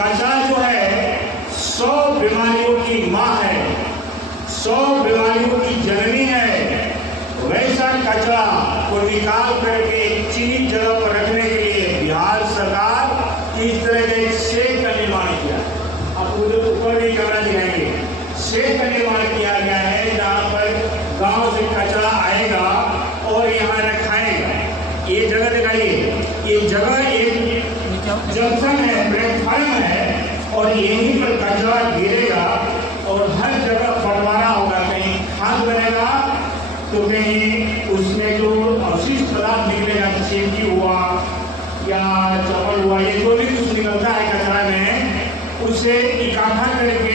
कचरा जो है 100 बीमारियों की माँ है, 100 बीमारियों की जननी है। वैसा कचरा को निकाल करके एक चिन्हित जगह पर रखने के लिए बिहार सरकार इस तरह के एक शेड का निर्माण किया। आप उधर ऊपर भी कैमरा दिखाएंगे, शेड का निर्माण किया गया है जहाँ पर गांव से कचरा आएगा और यहाँ रखाएगा। ये जगह दिखाइए, ये जगह एक जंक्शन है, प्लेटफॉर्म है और यहीं पर कचरा गिरेगा और हर जगह बंटवारा होगा। कहीं खाद बनेगा तो कहीं उसमें जो अवशिष्ट पदार्थ निकलेगा, चीनी हुआ या चावल हुआ, ये जो भी कुछ निकलता है कचरा में, उसे इकट्ठा करके